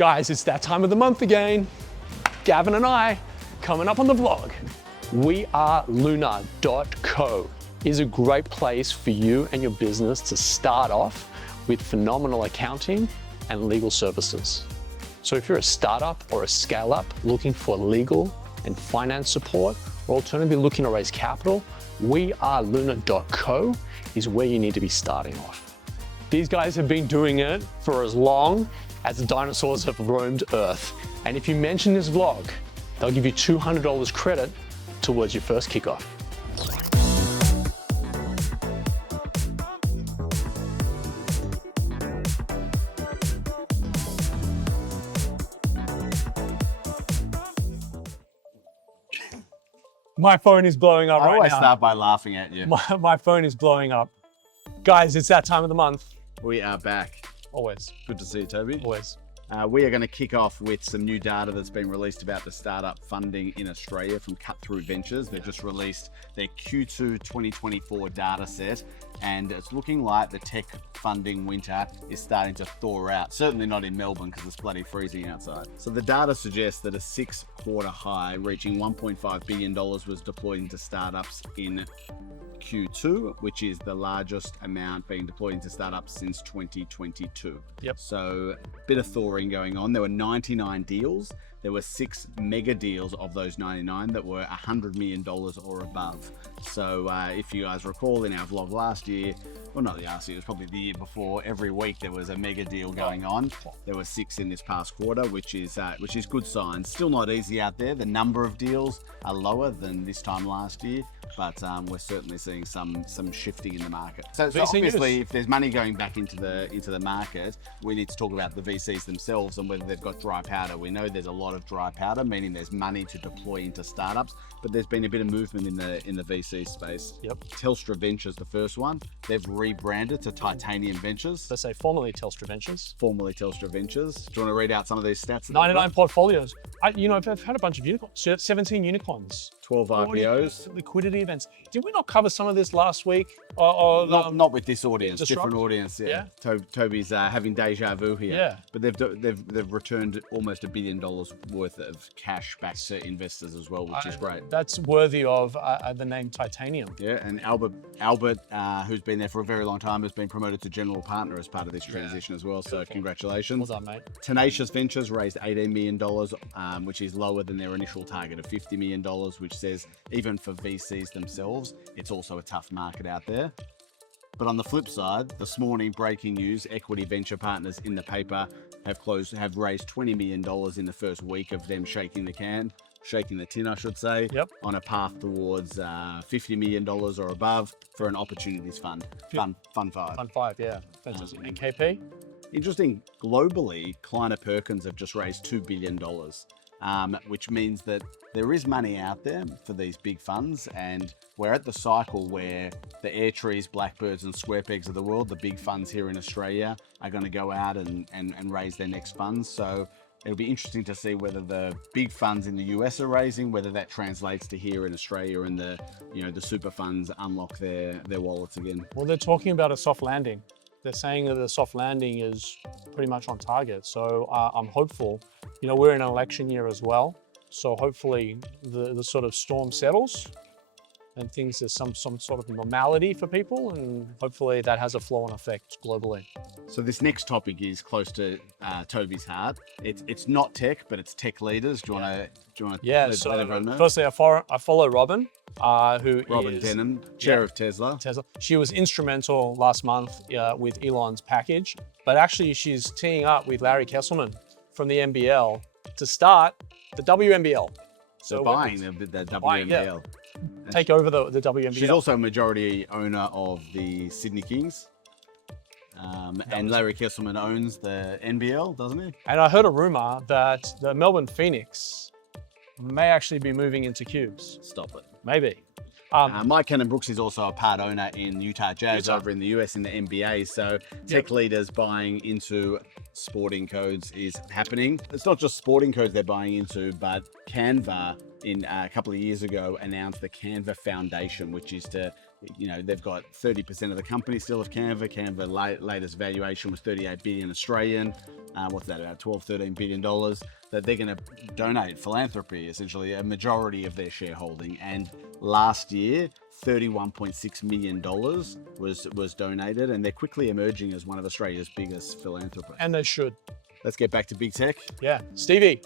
Guys, it's that time of the month again. Gavin and I coming up on the vlog. weareluna.co is a great place for you and your business to start off with phenomenal accounting and legal services. So if you're a startup or a scale up looking for legal and finance support, or alternatively looking to raise capital, weareluna.co is where you need to be starting off. These guys have been doing it for as long as the dinosaurs have roamed Earth. And if you mention this vlog, they'll give you $200 credit towards your first kickoff. My phone is blowing up right now. I always start by laughing at you. My phone is blowing up. Guys, it's that time of the month. We are back. Always. Good to see you, Toby. Always. We are going to kick off with some new data that's been released about the startup funding in Australia from Telstra Ventures. They've just released their Q2 2024 data set, and it's looking like the tech funding winter is starting to thaw out. Certainly not in Melbourne because it's bloody freezing outside. So the data suggests that a 6-quarter high reaching $1.5 billion was deployed into startups in Q2, which is the largest amount being deployed into startups since 2022. Yep. So a bit of thawing going on. There were 99 deals. There were 6 mega deals of those 99 that were $100 million or above. So if you guys recall in our vlog last year, well, not last year, it was probably the year before, every week there was a mega deal going on. There were 6 in this past quarter, which is good signs. Still not easy out there. The number of deals are lower than this time last year, but we're certainly seeing some shifting in the market. So obviously, if there's money going back into the market, we need to talk about the VCs themselves and whether they've got dry powder. We know there's a lot of dry powder, meaning there's money to deploy into startups, but there's been a bit of movement in the VC space. Yep. Telstra Ventures, the first one, they've rebranded to Titanium Ventures. Let's say formerly Telstra Ventures. Formerly Telstra Ventures. Do you want to read out some of these stats? 99 portfolios. I've had a bunch of unicorns. 17 unicorns. 12 IPOs. Liquidity events. Did we not cover some of this last week? Not with this audience. Disrupt? Different audience. Yeah. Toby's having deja vu here. Yeah. But they've returned almost $1 billion worth of cash back to investors as well, which is great. That's worthy of the name Titanium. Yeah. And Albert, who's been there for a very long time, has been promoted to general partner as part of this transition as well. So congratulations. Well done, mate. Tenacious Ventures raised $18 million, which is lower than their initial target of $50 million, which says even for VCs themselves, it's also a tough market out there. But on the flip side, this morning, breaking news, equity venture partners in the paper have raised $20 million in the first week of them shaking the tin, I should say, on a path towards $50 million or above for an opportunities fund. Fund 5. Fund 5, yeah. Fantastic. And KP? Interesting, globally, Kleiner Perkins have just raised $2 billion. Which means that there is money out there for these big funds, and we're at the cycle where the Airtrees, Blackbirds and Squarepegs of the world, the big funds here in Australia, are going to go out and raise their next funds. So it'll be interesting to see whether the big funds in the US are raising, whether that translates to here in Australia and the super funds unlock their wallets again. Well, they're talking about a soft landing. They're saying that the soft landing is pretty much on target. So I'm hopeful. We're in an election year as well. So hopefully the sort of storm settles and there's some sort of normality for people, and hopefully that has a flow-on effect globally. So this next topic is close to Toby's heart. It's not tech, but it's tech leaders. Do you want to Yeah, so firstly I follow Robin, Robin is Denham, chair of Tesla. She was instrumental last month with Elon's package, but actually she's teaming up with Larry Kesselman from the NBL to start the WNBL. So buying the WNBL. Take over the WNBL. She's also a majority owner of the Sydney Kings. And Larry Kesselman owns the NBL, doesn't he? And I heard a rumor that the Melbourne Phoenix may actually be moving into Cubes. Stop it. Maybe. Mike Cannon-Brooks is also a part owner in Utah Jazz over in the US in the NBA. So tech leaders buying into sporting codes is happening. It's not just sporting codes they're buying into, but Canva a couple of years ago announced the Canva Foundation, which is to You know, they've got 30% of the company still of Canva. Canva latest valuation was 38 billion Australian. What's that, about 12, 13 billion dollars that they're going to donate philanthropy, essentially a majority of their shareholding. And last year, $31.6 million was donated, and they're quickly emerging as one of Australia's biggest philanthropists. And they should. Let's get back to big tech. Yeah, Steve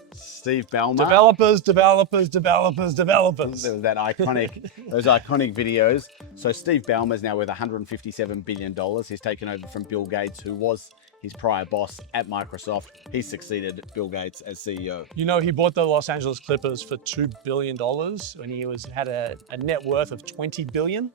Ballmer. Developers. There was that iconic, those iconic videos. So Steve Ballmer is now worth $157 billion. He's taken over from Bill Gates, who was his prior boss at Microsoft. He succeeded Bill Gates as CEO. You know, he bought the Los Angeles Clippers for $2 billion when he had a net worth of $20 billion.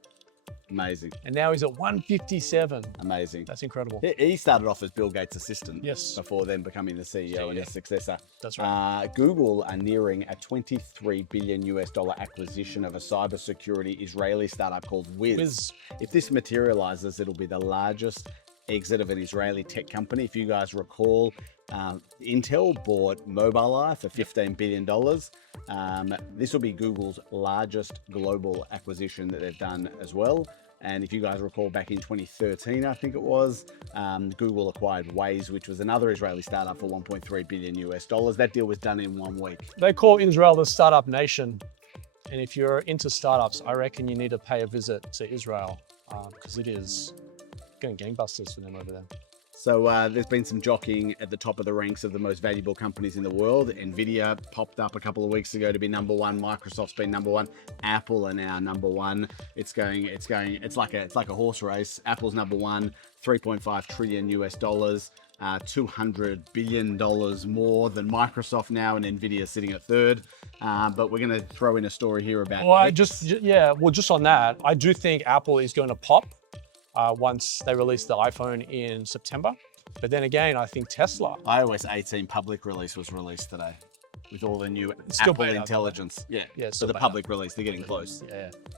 Amazing. And now he's at 157. Amazing. That's incredible. He started off as Bill Gates' assistant. Yes. Before then becoming the CEO and his successor. That's right. Google are nearing a $23 billion acquisition of a cybersecurity Israeli startup called Wiz. If this materializes, it'll be the largest exit of an Israeli tech company. If you guys recall, Intel bought Mobileye for $15 billion. This will be Google's largest global acquisition that they've done as well. And if you guys recall, back in 2013, I think it was, Google acquired Waze, which was another Israeli startup for $1.3 billion. That deal was done in 1 week. They call Israel the startup nation. And if you're into startups, I reckon you need to pay a visit to Israel because it is going gangbusters for them over there. So there's been some jockeying at the top of the ranks of the most valuable companies in the world. Nvidia popped up a couple of weeks ago to be number one. Microsoft's been number one. Apple are now number one. It's like a horse race. Apple's number one, $3.5 trillion, $200 billion more than Microsoft now, and Nvidia sitting at third. But we're going to throw in a story here about. Well, just on that, I do think Apple is going to pop once they release the iPhone in September. But then again, I think Tesla. iOS 18 public release was released today with all the new Apple intelligence. So the public release, they're getting close.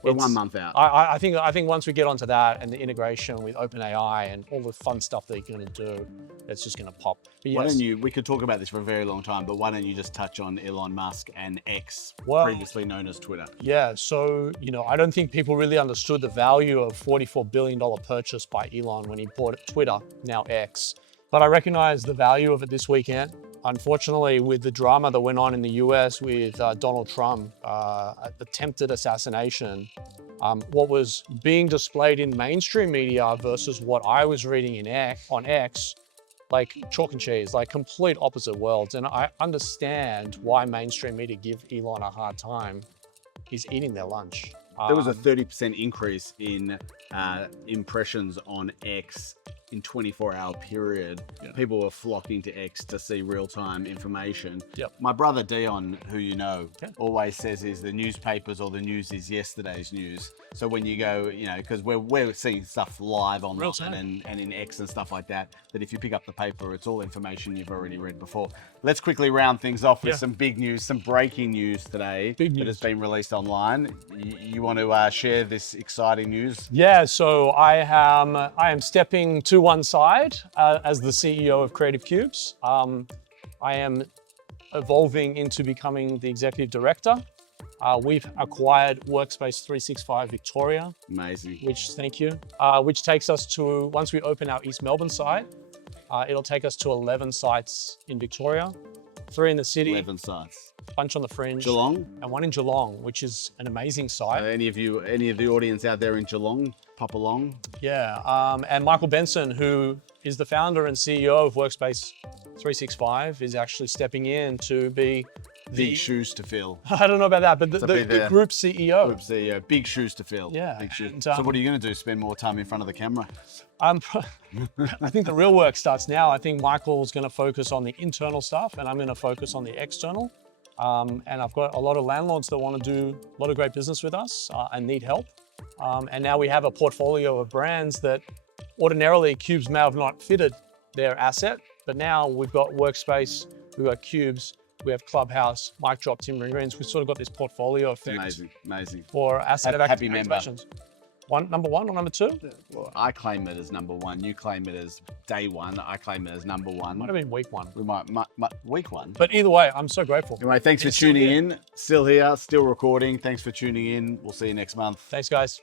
We're 1 month out. I think once we get onto that and the integration with OpenAI and all the fun stuff that you're going to do, it's just going to pop. Why don't you, we could talk about this for a very long time, but why don't you just touch on Elon Musk and X, previously known as Twitter? Yeah, so, I don't think people really understood the value of $44 billion purchase by Elon when he bought Twitter, now X. But I recognize the value of it this weekend. Unfortunately, with the drama that went on in the US with Donald Trump, attempted assassination, what was being displayed in mainstream media versus what I was reading on X, like chalk and cheese, like complete opposite worlds. And I understand why mainstream media give Elon a hard time. He's eating their lunch. There was a 30% increase in impressions on X in 24-hour period. People were flocking to X to see real-time information. My brother Dion, who you know, always says is the newspapers or the news is yesterday's news. So when you go, because we're seeing stuff live online and in X and stuff like that, that if you pick up the paper, it's all information you've already read before. Let's quickly round things off with some big news, some breaking news today that has been released online. You want to share this exciting news? Yeah, so I am stepping to one side as the CEO of Creative Cubes. I am evolving into becoming the executive director. We've acquired Workspace 365 Victoria. Amazing. Which takes us to, once we open our East Melbourne site, it'll take us to 11 sites in Victoria, 3 in the city. 11 sites. Bunch on the fringe. Geelong? And 1 in Geelong, which is an amazing site. Any of the audience out there in Geelong, pop along. Yeah, and Michael Benson, who is the founder and CEO of Workspace 365, is actually stepping in to be big shoes to fill. I don't know about that, but the group CEO. Group CEO, big shoes to fill. Yeah. Big shoes. So what are you going to do? Spend more time in front of the camera? I think the real work starts now. I think Michael's going to focus on the internal stuff, and I'm going to focus on the external. And I've got a lot of landlords that want to do a lot of great business with us and need help. And now we have a portfolio of brands that ordinarily Cubes may have not fitted their asset, but now we've got Workspace, we've got Cubes, we have Clubhouse, Mic Drop, Timber and Greens. We've sort of got this portfolio effect. Amazing. For asset happy member. Number 1 or number 2? Well, I claim it as number 1. You claim it as day 1. I claim it as number 1. Might have been week 1. We might week 1. But either way, I'm so grateful. Anyway, thanks for tuning in. Still here, still recording. Thanks for tuning in. We'll see you next month. Thanks, guys.